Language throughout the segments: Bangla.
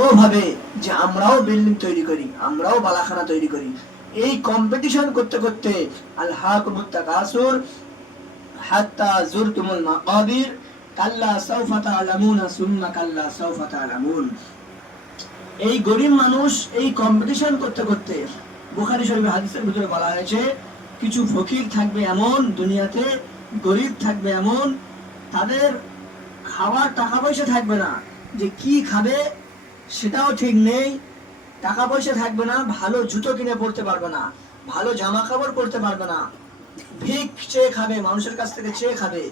তারাও ভাবে যে আমরাও বিল্ডিং তৈরি করি, আমরাও বালাখানা তৈরি করি। এই কম্পিটিশন করতে করতে আলহাকুমুত তাকাসুর হাত্তা যুরতুমুল মাকাবির কাল্লা সাউফা তা'লামুনা সুম্মা কাল্লা সাউফা তা'লামুন। এই গরিব মানুষ এই কম্পিটিশন করতে করতে, বুখারী শরীফের হাদিসের ভিতরে বলা হয়েছে, কিছু ফকির থাকবে এমন দুনিয়াতে, গরিব থাকবে এমন, তাদের খাওয়ার টাকা পয়সা থাকবে না, যে কি খাবে সেটাও ঠিক নেই। টাকা পয়সা থাকবে না, ভালো জুতো কিনে পড়তে পারবে না, ভালো জামা কাপড় পরতে পারবে না, ভিক চেয়ে খাবে, মানুষের কাছ থেকে চেয়ে খাবে।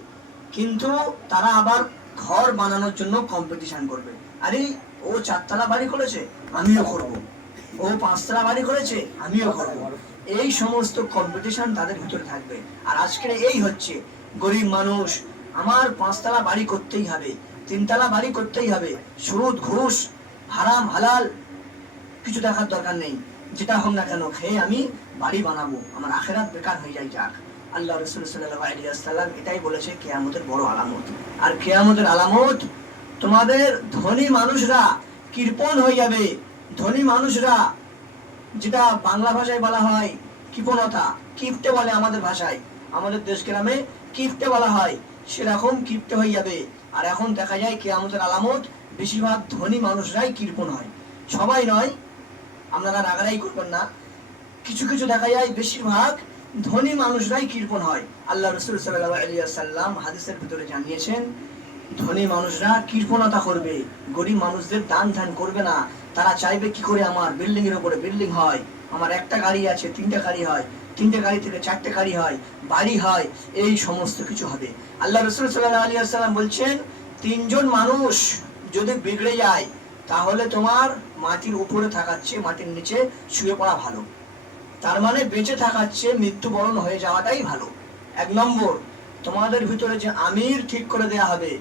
কিন্তু তারা আবার ঘর বানানোর জন্য কম্পিটিশন করবে। আরে ও 4 তলা বাড়ি করেছে, আমিও করব। ও 5 তলা বাড়ি করেছে, আমিও করব। এই সমস্ত কম্পিটিশন তাদের ভিতরে থাকবে। আর আজকের এই হচ্ছে, গরিব মানুষ আমার 5 তলা বাড়ি করতেই হবে, 3 তলা বাড়ি করতেই হবে, সুদ ঘুষ হারাম হালাল কিছু দেখার দরকার নেই, যেটা হোক না কেন খেয়ে আমি বাড়ি বানাবো, আমার আখিরাত বেকার হয়ে যায় যাক। আল্লাহ রাসূল সাল্লাল্লাহু আলাইহি ওয়াসাল্লাম এটাই বলেছে কিয়ামতের বড় আলামত। আর কিয়ামতের আলামত, তোমাদের ধনী মানুষরা কৃপণ হয়ে যাবে। ধনী মানুষরা, যেটা বাংলা ভাষায় বলা হয় কৃপণতা, কিপ্টে বলে আমাদের ভাষায়, আমাদের দেশ গ্রামে কিপ্টে বলা হয়, সেরকম কিপ্টে হয়ে যাবে। আর এখন দেখা যায় কিয়ামতের আলামত, বেশিরভাগ ধনী মানুষরাই কৃপণ হয়, সবাই নয়, আপনারা রাগারাই করবেন না। কিছু কিছু দেখা যায় বেশিরভাগ ধনী মানুষরাই কৃপণ হয়। আল্লাহ রাসূল সাল্লাল্লাহু আলাইহি ওয়াসাল্লাম হাদিসের ভিতরে জানিয়েছেন, ধনী মানুষরা কৃপণতা করবে, গরিব মানুষদের দান ধ্যান করবে না। তারা চাইবে কি করে আমার বিল্ডিং এর উপরে বিল্ডিং হয়, আমার একটা গাড়ি আছে 3টে গাড়ি হয়, 3টে গাড়ি থেকে 4টে গাড়ি হয়, বাড়ি হয়, এই সমস্ত কিছু হবে। আল্লাহ রাসূল সাল্লাল্লাহু আলাইহি ওয়াসাল্লাম বলছেন, 3 জন মানুষ যদি বিগড়ে যায়, তাহলে তোমার মাটির উপরে থাকার চেয়ে মাটির নিচে শুয়ে পড়া ভালো। তার মানে বেঁচে থাকার চেয়ে মৃত্যুবরণ হয়ে যাওয়াটাই ভালো। 1 নম্বর, তোমাদের ভিতরে যে আমির ঠিক করে দেয়া হবে,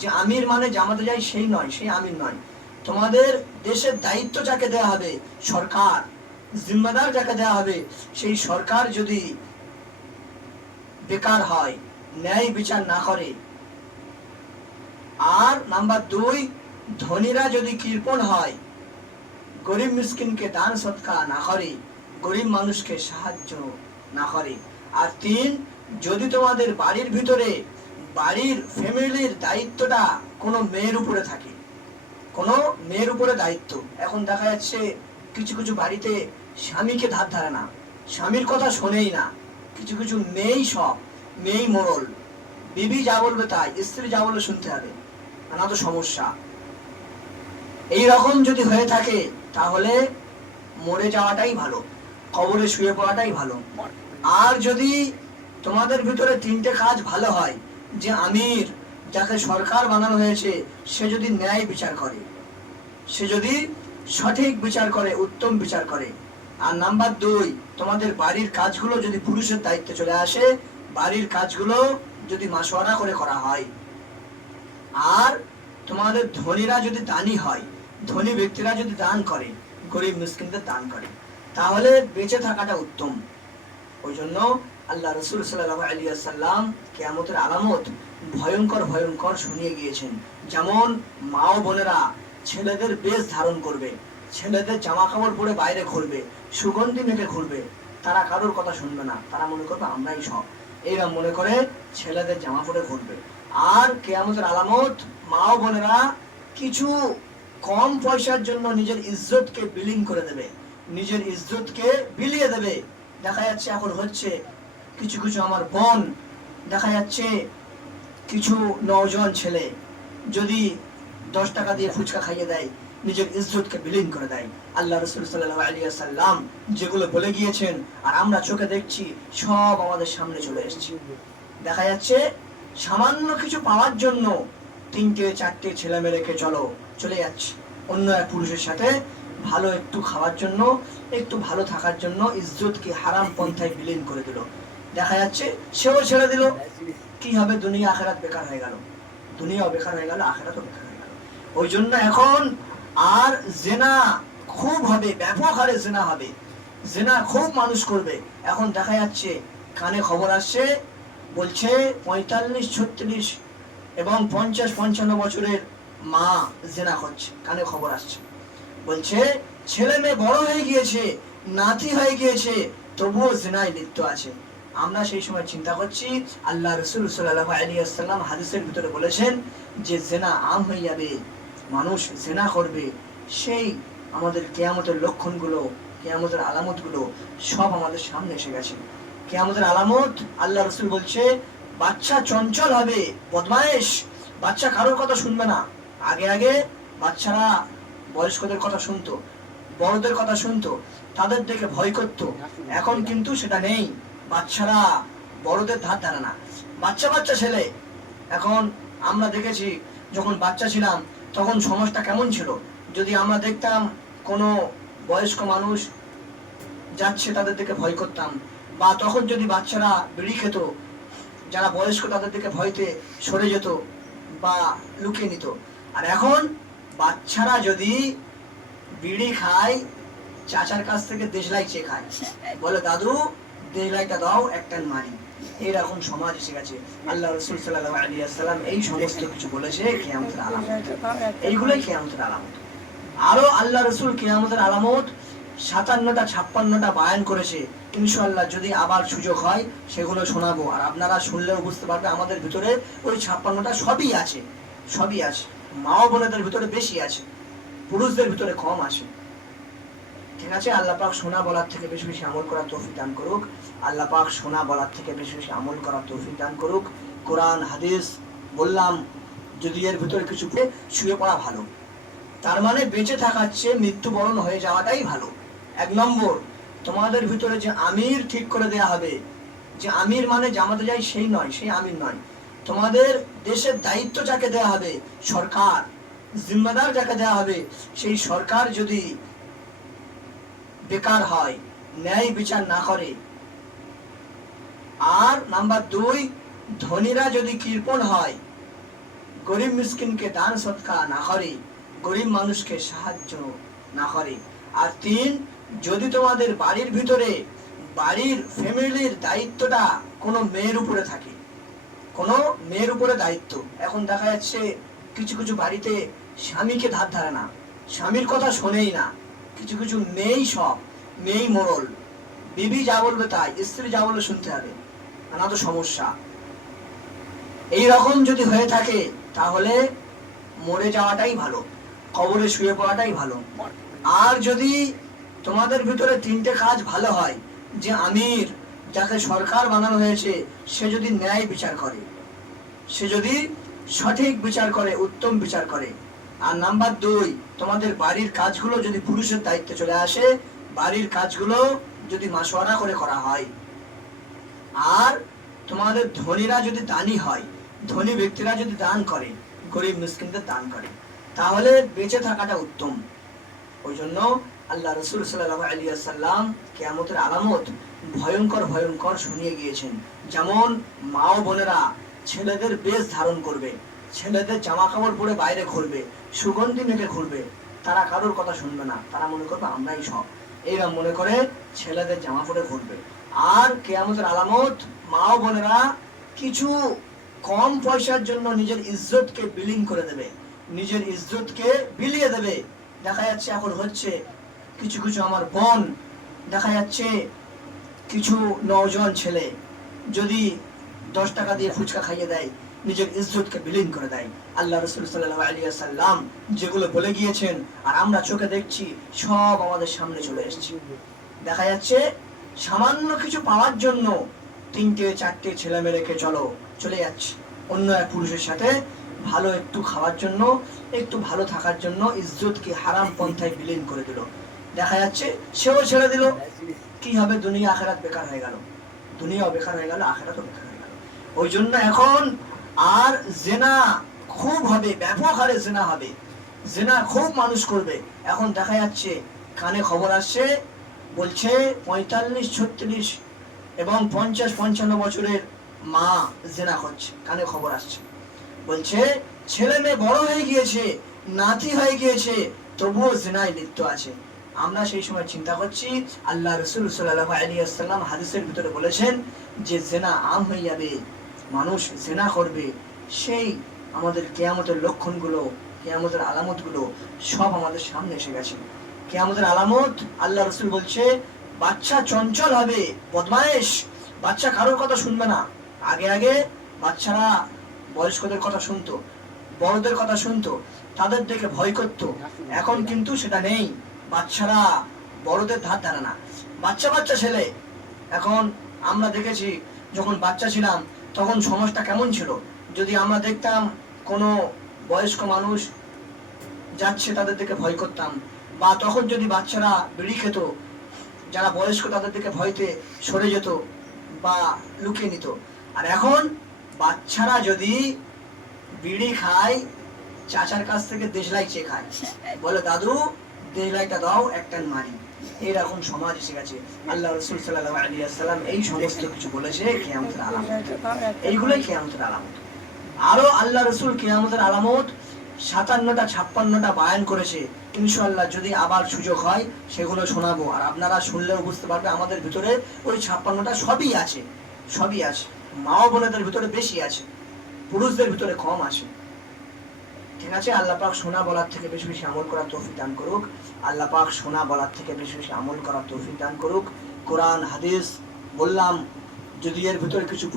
যে আমির মানে জামাতে যায় সেই নয়, সেই আমির নয়, তোমাদের দেশের দায়িত্ব যাকে দেয়া হবে, সরকার জিম্মাদার যাকে দেয়া হবে, সেই সরকার যদি বেকার হয়, ন্যায় বিচার না করে। আর নাম্বার 2, ধনীরা যদি কৃপণ হয়, গরিব মিসকিনকে দান সদকা না করে, গরিব মানুষকে সাহায্য না করে। আর 3, যদি তোমাদের বাড়ির ভিতরে বাড়ির ফ্যামিলির দায়িত্বটা কোনো মেয়ের উপরে থাকে, কোনো মেয়ের উপরে দায়িত্ব। এখন দেখা যাচ্ছে কিছু কিছু বাড়িতে স্বামীকে ধার ধারে না, স্বামীর কথা শোনেই না, কিছু কিছু মেয়েই সব, মেয়েই মোড়ল, বিবি যা বলবে তাই, স্ত্রী যা বলবে শুনতে হবে, না তো সমস্যা। এই রকম যদি হয়ে থাকে, তাহলে মরে যাওয়াটাই ভালো, কবরে শুয়ে পড়াটাই ভালো। আর যদি তোমাদের ভিতরে 3টে কাজ ভালো হয়, যে আমির যাকে সরকার বানানো হয়েছে, সে যদি ন্যায় বিচার করে, সে যদি সঠিক বিচার করে, উত্তম বিচার করে। আর নাম্বার 2, তোমাদের বাড়ির কাজগুলো যদি পুরুষের দায়িত্বে চলে আসে, বাড়ির কাজগুলো যদি মাশওয়ারা করে করা হয়। আর তোমাদের ধনীরা যদি দানি হয়, ধনী ব্যক্তিরা যদি দান করে, গরিব মিসকিনদের দান করে, তাহলে বেঁচে থাকাটা উত্তম। ওই জন্য আল্লাহ রাসূল সাল্লাল্লাহু আলাইহি ওয়াসাল্লাম কিয়ামতের আলামত ভয়ঙ্কর ভয়ঙ্কর শুনিয়ে গিয়েছেন। যেমন মা ও বোনেরা ছেলেদের বেশ ধারণ করবে, ছেলেদের জামা কাপড় পরে বাইরে ঘুরবে, সুগন্ধি মেখে ঘুরবে, তারা কারোর কথা শুনবে না, তারা মনে করবে আমরাই সব, এইরকম মনে করে ছেলেদের জামা পরে ঘুরবে। আর কিয়ামতের আলামত, মা ও বোনেরা কিছু কম পয়সার জন্য নিজের ইজ্জতকে বিলীন করে দেবে, নিজের ইজ্জতকে বিলিয়ে দেবে। দেখা যাচ্ছে এখন হচ্ছে কিছু কিছু আমার বোন, দেখা যাচ্ছে কিছু নওজোয়ান ছেলে যদি 10 টাকা দিয়ে ফুচকা খাইয়ে দেয়, নিজের ইজ্জতকে বিলীন করে দেয়। আল্লাহ রাসূল সাল্লাল্লাহু আলাইহি ওয়াসাল্লাম যেগুলো বলে গিয়েছেন, আর আমরা চোখে দেখছি, সব আমাদের সামনে চলে এসেছে। দেখা যাচ্ছে সামান্য কিছু পাওয়ার জন্য 3টে 4টে ছেলে মেয়েকে চলে যাচ্ছে অন্য এক পুরুষের সাথে, ভালো একটু খাওয়ার জন্য, একটু ভালো থাকার জন্য ইজ্জতকে হারাম পন্থায় বিলীন করে দিল। দেখা যাচ্ছে সেও ছেড়ে দিল। কি হবে? দুনিয়া আখিরাত বেকার হয়ে গেল, দুনিয়াও বেকার হয়ে গেল, আখিরাতও বেকার হয়ে গেল। ওই জন্য এখন আর জিনা খুব হবে, ব্যাপক হারে জিনা হবে, জিনা খুব মানুষ করবে। এখন দেখা যাচ্ছে কানে খবর আসছে, বলছে 45, 36 এবং 50, 55 বছরের মা জিনা করছে, কানে খবর আসছে। বলছে ছেলে মেয়ে বড় হয়ে গিয়েছে, নাতি হয়ে গিয়েছে, তবুও জিনায় লিপ্ত আছে। আমরা সেই সময় চিন্তা করছি, আল্লাহ রাসূল সাল্লাল্লাহু আলাইহি ওয়াসাল্লাম হাদিসের ভিতরে বলেছেন যে জিনা আম হয়ে যাবে, মানুষ জিনা করবে, সেই আমাদের কিয়ামতের লক্ষণগুলো, কিয়ামতের আলামতগুলো সব আমাদের সামনে এসে গেছে। কিয়ামতের আলামত, আল্লাহ রাসূল বলছে বাচ্চা চঞ্চল হবে, বদমায়েশ, বাচ্চা কারোর কথা শুনবে না। আগে আগে বাচ্চারা বয়স্কদের কথা শুনতো, বড়দের কথা শুনতো, তাদের দেখে ভয় করতো। এখন কিন্তু সেটা নেই, বাচ্চারা বড়দের ধার ধারে না। বাচ্চা বাচ্চা ছেলে, এখন আমরা দেখেছি যখন বাচ্চা ছিলাম তখন সমাজটা কেমন ছিল। যদি আমরা দেখতাম কোনো বয়স্ক মানুষ যাচ্ছে, তাদের দিকে ভয় করতাম। বা তখন যদি বাচ্চারা বিড়ি খেত, যারা বয়স্ক তাদের দিকে ভয়তে সরে যেত বা লুকিয়ে নিত। আর এখন বাচ্চারা যদি বিড়ি খায়, চাচার কাছ থেকে দেশলাই চেয়ে খায়, বলে দাদু দেশলাইটা দাও, একটা মারি। এইরকম সমাজ এসে গেছে। আল্লাহ রাসূল সাল্লাল্লাহু আলাইহি ওয়াসাল্লাম এই সমস্ত কিছু বলেছে কিয়ামতের আলামত, এইগুলোই কিয়ামতের আলামত। আরো আল্লাহ রাসূল কিয়ামতের আলামত 57টা 56টা বয়ান করেছে। ইনশাআল্লাহ যদি আবার সুযোগ হয় সেগুলো শোনাবো, আর আপনারা শুনলেও বুঝতে পারবে আমাদের ভিতরে ওই 56টা সবই আছে, সবই আছে। মা ও বোনেদের ভিতরে বেশি আছে, পুরুষদের ভিতরে কম আছে। ঠিক আছে, আল্লাহ পাক শোনা বলার থেকে বেশি বেশি আমল করার তৌফিক দান করুক। আল্লাহ পাক শোনা বলার থেকে বেশি বেশি আমল করার তৌফিক দান করুক। কোরআন হাদিস বললাম, যদি এর ভিতরে কিছু শুয়ে পড়া ভালো, তার মানে বেঁচে থাকার চেয়ে মৃত্যুবরণ হয়ে যাওয়াটাই ভালো। 1 নম্বর, তোমাদের ভিতরে যে আমির ঠিক করে দেয়া হবে, যে আমির মানে জামাতে যাই সেই নয়, সেই আমির নয়। তোমাদের দেশের দায়িত্ব যাকে দেয়া হবে, সরকার, জিম্মাদার যাকে দেয়া হবে, সেই সরকার যদি বেকার হয়, ন্যায় বিচার না করে। আর নাম্বার 2, ধনীরা যদি কৃপণ হয়, গরিব মিসকিনকে দান সদকা না করে, গরিব মানুষকে সাহায্য না করে। আর 3, যদি তোমাদের বাড়ির ভিতরে, বাড়ির ফ্যামিলির দায়িত্বটা কোনো মেয়ের উপরে থাকে, কোনো মেয়ের উপরে দায়িত্ব। এখন দেখা যাচ্ছে কিছু কিছু বাড়িতে স্বামীকে ধার ধারে না, স্বামীর কথা শোনেই না। কিছু কিছু মেয়েই সব, মেয়েই মোড়ল, বিবি যা বলবে তাই, স্ত্রী যা বলবে শুনতে হবে, না তো সমস্যা। এই রকম যদি হয়ে থাকে তাহলে মরে যাওয়াটাই ভালো, কবরে শুয়ে পড়াটাই ভালো। আর যদি তোমাদের ভিতরে 3টে কাজ ভালো হয়, যে আমির, যাকে সরকার বানানো হয়েছে, সে যদি ন্যায় বিচার করে, সে যদি সঠিক বিচার করে, উত্তম বিচার করে। আর নাম্বার 2, তোমাদের বাড়ির কাজগুলো যদি পুরুষের দায়িত্বে চলে আসে, বাড়ির কাজগুলো যদি মাশওয়ারা করে করা হয়। আর তোমাদের ধনীরা যদি দানি হয়, ধনী ব্যক্তিরা যদি দান করে, গরিব মিসকিনদের দান করে, তাহলে বেঁচে থাকাটা উত্তম। ওই জন্য আল্লাহ রাসূল সাল্লাল্লাহু আলাইহি ওয়াসাল্লাম কিয়ামতের আলামত ভয়ঙ্কর ভয়ঙ্কর শুনিয়ে গিয়েছেন। যেমন মা ও বোনেরা ছেলেদের বেশ ধারণ করবে, ছেলেদের জামা কাপড় পরে বাইরে ঘুরবে, সুগন্ধি মেখে ঘুরবে, তারা কারোর কথা শুনবে না, তারা মনে করবে আমরাই সব, এইরকম মনে করে ছেলেদের জামা পরে ঘুরবে। আর কিয়ামতের আলামত, মা ও বোনেরা কিছু কম পয়সার জন্য নিজের ইজ্জতকে বিলীন করে দেবে, নিজের ইজ্জতকে বিলিয়ে দেবে। দেখা যাচ্ছে এখন হচ্ছে কিছু কিছু আমার বোন, দেখা যাচ্ছে কিছু নওজোয়ান ছেলে যদি 10 টাকা দিয়ে ফুচকা খাইয়ে দেয়, নিজের ইজ্জতকে বিলীন করে দেয়। আল্লাহ রাসূল সাল্লাল্লাহু আলাইহি ওয়াসাল্লাম যেগুলো বলে গিয়েছেন আর আমরা চোখে দেখছি, সব আমাদের সামনে চলে এসেছে। দেখা যাচ্ছে সামান্য কিছু পাওয়ার জন্য 3টে 4টে ছেলে মেয়েকে চলে যাচ্ছে অন্য এক পুরুষের সাথে, ভালো একটু খাওয়ার জন্য, একটু ভালো থাকার জন্য ইজ্জতকে হারাম পন্থায় বিলীন করে দিল। দেখা যাচ্ছে সেও ছেড়ে দিল। কি হবে? দুনিয়া আখিরাত বেকার হয়ে গেল, দুনিয়াও বেকার হয়ে গেল, আখিরাতও বেকার হয়ে গেল। ওই জন্য এখন আর জিনা খুব হবে, ব্যাপক হারে জিনা হবে, জিনা খুব মানুষ করবে। এখন দেখা যাচ্ছে কানে খবর আসছে, বলছে 45, 36 এবং 50, 55 বছরের মা জিনা করছে, কানে খবর আসছে। বলছে ছেলে মেয়ে বড় হয়ে গিয়েছে, নাতি হয়ে গিয়েছে, তবুও জিনায় লিপ্ত আছে। আমরা সেই সময় চিন্তা করছি, আল্লাহ রাসূল সাল্লাল্লাহু আলাইহি ওয়াসাল্লাম হাদিসের ভিতরে বলেছেন যে জিনা আম হয়ে যাবে, মানুষ জিনা করবে, সেই আমাদের কিয়ামতের লক্ষণগুলো, কিয়ামতের আলামতগুলো সব আমাদের সামনে এসে গেছে। কিয়ামতের আলামত, আল্লাহ রাসূল বলছে, বাচ্চা চঞ্চল হবে, বদমাইশ, বাচ্চা কারোর কথা শুনবে না। আগে আগে বাচ্চারা বয়স্কদের কথা শুনতো, বড়দের কথা শুনতো, তাদের দেখে ভয় করত। এখন কিন্তু সেটা নেই, বাচ্চারা বড়দের ধার ধারে না। বাচ্চা বাচ্চা ছেলে, এখন আমরা দেখেছি যখন বাচ্চা ছিলাম তখন সমাজটা কেমন ছিল। যদি আমরা দেখতাম কোনো বয়স্ক মানুষ যাচ্ছে, তাদের দিকে ভয় করতাম। বা তখন যদি বাচ্চারা বিড়ি খেত, যারা বয়স্ক তাদের দিকে ভয়তে সরে যেত বা লুকিয়ে নিত। আর এখন বাচ্চারা যদি বিড়ি খায়, চাচার কাছ থেকে দেশলাই চেয়ে খায়, বলে দাদু দেশলাইটা দাও, একটা মারি। এরকম সমাজ এসে গেছে। আল্লাহ রাসূল সাল্লাল্লাহু আলাইহি ওয়াসাল্লাম এই সমস্ত কিছু বলেছে কিয়ামতের আলামত, এইগুলোই কিয়ামতের আলামত। আরো আল্লাহ রাসূল কিয়ামতের আলামত 57টা 56টা বয়ান করেছে। ইনশাআল্লাহ যদি আবার সুযোগ হয় সেগুলো শোনাবো, আর আপনারা শুনলেও বুঝতে পারবে আমাদের ভিতরে ওই 56টা সবই আছে, সবই আছে। মা ও বোনেদের ভিতরে বেশি আছে, পুরুষদের ভিতরে কম আছে। ঠিক আছে, আল্লাহ পাক শোনা বলার থেকে বেশি বেশি আমল করার তৌফিক দান করুক। আল্লাহ পাক শোনা বলার থেকে বেশি বেশি আমল করার তৌফিক দান করুক। কোরআন হাদিস বললাম, যদি এর ভিতরে কিছু